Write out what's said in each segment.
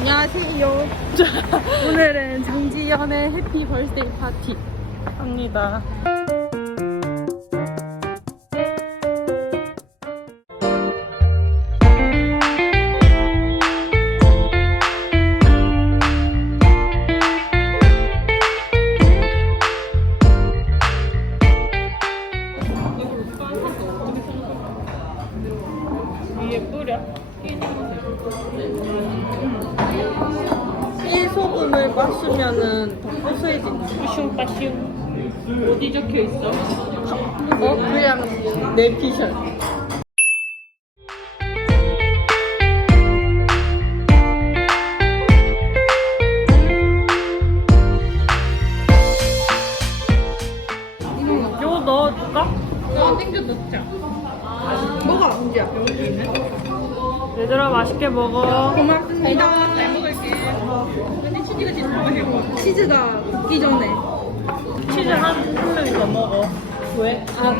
안녕하세요. 오늘은 장지연의 해피 벌스데이 파티 합니다. 어디 적혀 있어? 어, 그냥 내 피셜. 이거 넣어줄까? 어, 땡겨 넣자. 뭐가 문제야? 얘들아 맛있게 먹어. 고맙습니다. 잘 먹을게. 근데 치즈가 진짜 맛있고. 치즈가 먹기 전에. 치즈 한한명더 먹어. 왜? 아.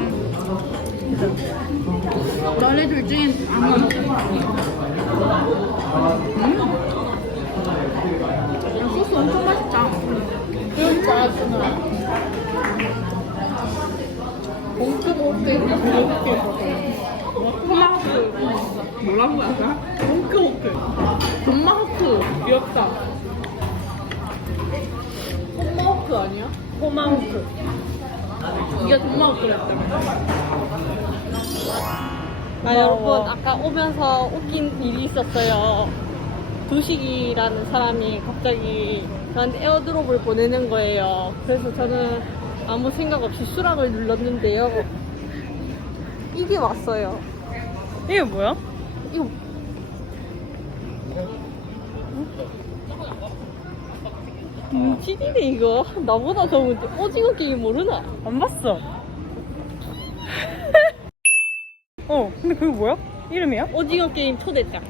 너네 둘 중에 안 먹어. 음. 야, 소스 엄청 맛있다. 그러니까 엉크먹게 이렇게 토마호크 뭐라고 해야 되나? 엉크호크 돈마호크 귀엽다 톰마호크 아니야? 토마호크. 이게 돈마호크였다며 아 여러분 아까 오면서 웃긴 일이 있었어요. 두식이라는 사람이 갑자기 저한테 에어드롭을 보내는 거예요. 그래서 저는 아무 생각 없이 수락을 눌렀는데요. 이게 왔어요. 이게 뭐야? 이거 음, 치디네 이거? 나보다 더 문제 오징어 게임 모르나? 안 봤어. 어 근데 그게 뭐야? 이름이야? 오징어 게임 초대장.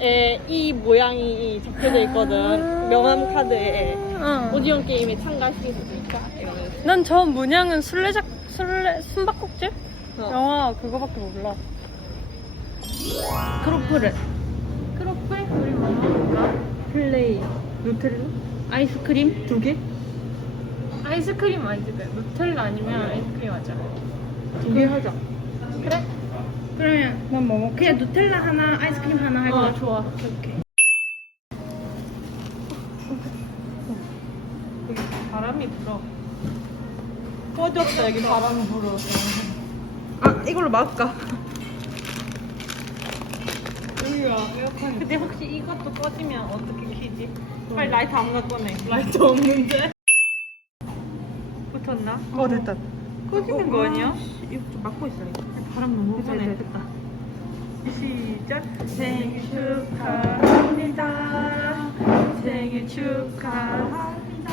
에, 이 모양이 적혀져 있거든. 명함 카드에. 오징어 게임에 수 있다 이러면서 난 저 문양은 술래잡 술래 숨바꼭질? 어. 영화 그거밖에 몰라. 크로플을. 크로플? 우리 뭐 먹을까? 플레이. 누텔라 아이스크림 두 개? 아이스크림 아니지? 누텔라 아니면 아이스크림 하자. 두 개 하자 그래? 그러면 난 뭐 먹? 그냥 누텔라 하나 아이스크림 하나 할까? 어 좋아. 이렇게. 여기 바람이 불어. 꺼졌다 여기 바람 불어 아 이걸로 막을까? 에어컨. 근데 혹시 이것도 꺼지면 어떻게 키지? 빨리 라이트 아무나 꺼내 라이트 없는데? 붙었나? 어 됐다. 꺼지는 거 아니야? 이거 좀 막고 있어. 이거 바람 너무 불네 됐다. 시작. 생일 축하합니다. 생일 축하합니다.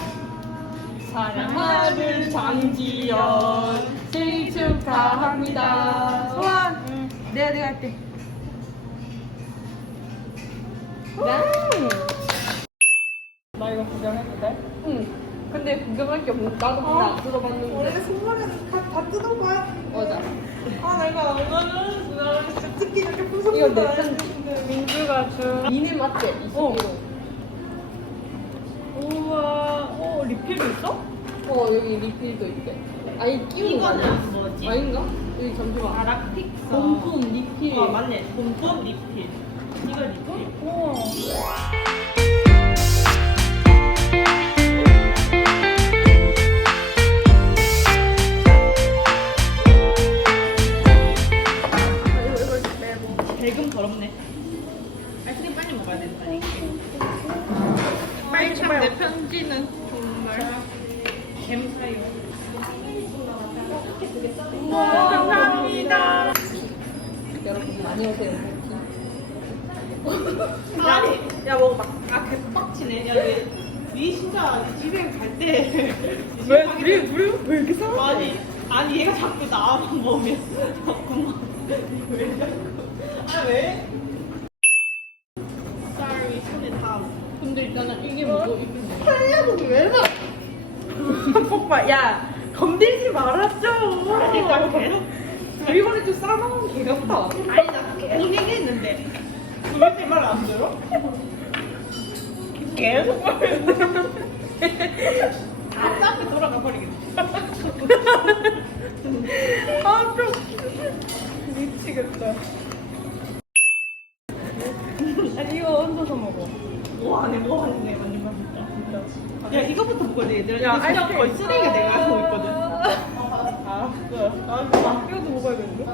사랑하는 장지연. 생일 축하합니다. 소원. 내가 내가 할게 나 이거 구경해도 돼? 응 근데 구경할 게 없는 나도 근데 안 들어봤는데 선물은 다, 다 뜯어봐. 맞아 아, 내가 오늘은 나 진짜 특히 이렇게 이거 무섭다. 내 편지 민주가 준. 미니 맞지? 21호 우와, 어, 리필도 있어? 어 여기 리필도 있대 아니 끼우는 거 아니야? 이거는 뭐지? 아닌가? 여기 잠시만 아락픽서. 본품 리필 아, 맞네. 본품 리필. 이거 리필. 편지는 정말 갬사요. 감사합니다 여러분 많이 오세요 아니, 야 먹어봐. 아, 개빡치네. 야, 얘, 니 진짜 집에 갈 때. 왜 우리 우리 왜 이렇게 싸워? 아니, 아니 얘가 자꾸 나만 보면 자꾸만 이거 왜 자꾸? 아 왜? Sorry, 손에 다. 근데 일단은 이게 뭐고 이게 뭐고 하려고 왜 막? 오빠 야 건들지 말았죠 아니 나 계속 이번에 좀 싸놓은 개 같다 아니 나 계속 얘기했는데 왜내말안 들어? 계속 다 앞에 돌아가 버리겠네. 아, 좀. 미치겠다. 아니, 이거 얹어서 먹어. 와, 내뭐 하는데 완전 맛있다. 야, 이거부터 먹어야 돼. 얘들아. 야, 이거 아이스크림. 거의 쓰레기가 내가 하고 있거든. 알았어. 아, 이것도 먹어야겠는데?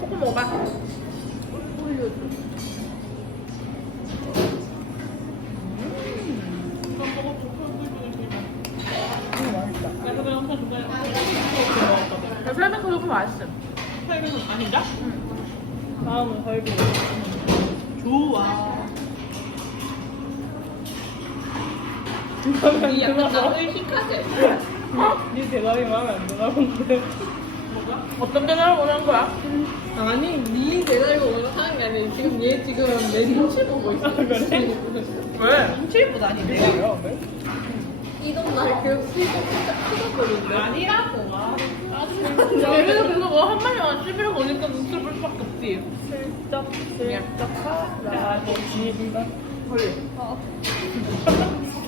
조금 먹어봐. 먹었거든. 야, 설명서 조금 맛있어. 설명은 아닌가? 다음은 설명. 이 약간 나를? 네 대답이 마음에 안 드나 본데. 어떤 대답을 원하는 거야? 아니, 니 대답을 원하는 게 아니라 지금 얘 지금 내 눈치 보고 있어. 왜? 눈치보다 아니 내가요. 이동 날 교육 시간 찍어버린대. 아니라고. 아, 그래서 그거 뭐 한마디만 씹으려고 오니까 눈치를 볼 수밖에 없지. 슬쩍 슬쩍 하라고 지인가 헐.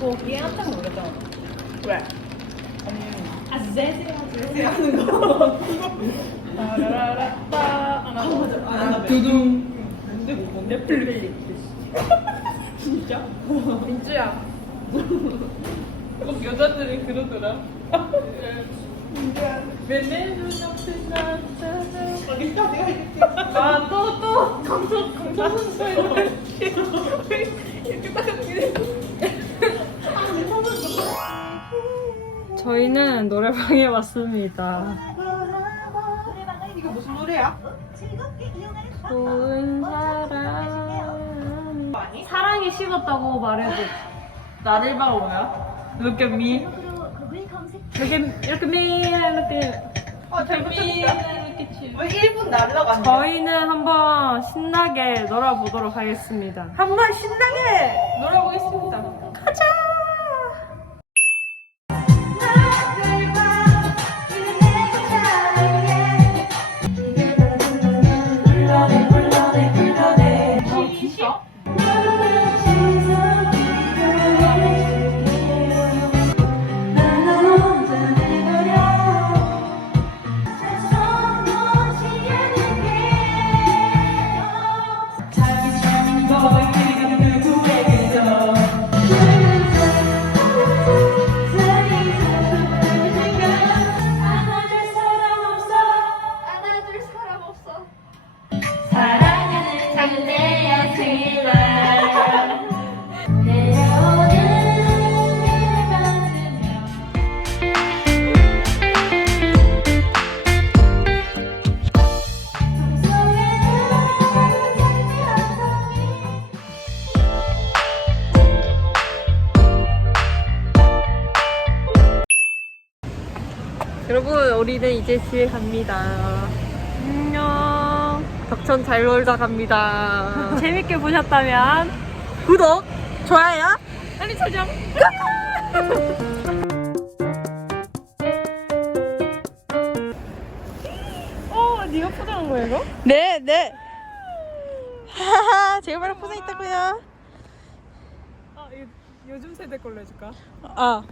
거기에 한참 놀랬잖아. 왜? 아니 아재세 아재세 하는 거. 따라라라따 아 맞아. 아 두둥. 뭔데 뭐 뭔데 넷플릭스. 진짜? 민주야. 꼭 여자들이 그러더라. 맨날 눈 앞에 나타나. 어디다 내가 이렇게 아, 또, 또, 강성, 강성훈 스타일로. 이렇게. 저희는 노래방에 왔습니다. 이거 무슨 노래야? 좋은 사람. 사랑이 식었다고 말해도 나를 봐 뭐야? Look at me. Look at, look at me. Look at 아 me. 왜 1분 날라고 안 돼? 저희는 한번 신나게 놀아보도록 하겠습니다. 한번 신나게 놀아보겠습니다. 가자! 우리는 이제 집에 갑니다. 안녕. 덕천 잘 놀다 갑니다. 재밌게 보셨다면 구독, 좋아요, 알림 설정. 어, 네가 포장한 거야 이거? 네, 네. 하하, 제가 바로 포장했다고요. 아, 이거 요즘 세대 걸로 해줄까? 아,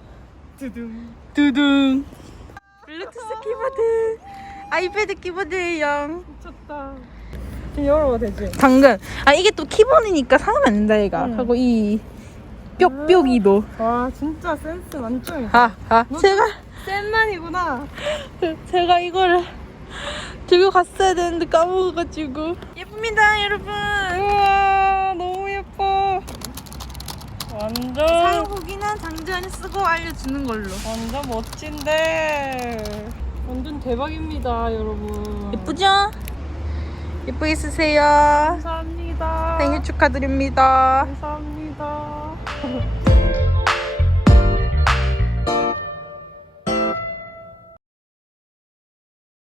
두둥. 두둥. 블루투스 키보드. 아이패드 키보드예요. 미쳤다. 지금 열어봐 되지? 당근. 아 이게 또 키보드니까 사면 안 된다 얘가. 응. 하고 이 뾱뾱이도. 와 진짜 센스 만점이다. 아, 아. 제가 센만이구나. 제가 이걸 들고 갔어야 되는데 까먹어가지고. 예쁩니다, 여러분. 우와. 완전 사용 후기는 장주환이 쓰고 알려주는 걸로. 완전 멋진데. 완전 대박입니다 여러분. 예쁘죠? 예쁘게 쓰세요. 감사합니다. 생일 축하드립니다. 감사합니다.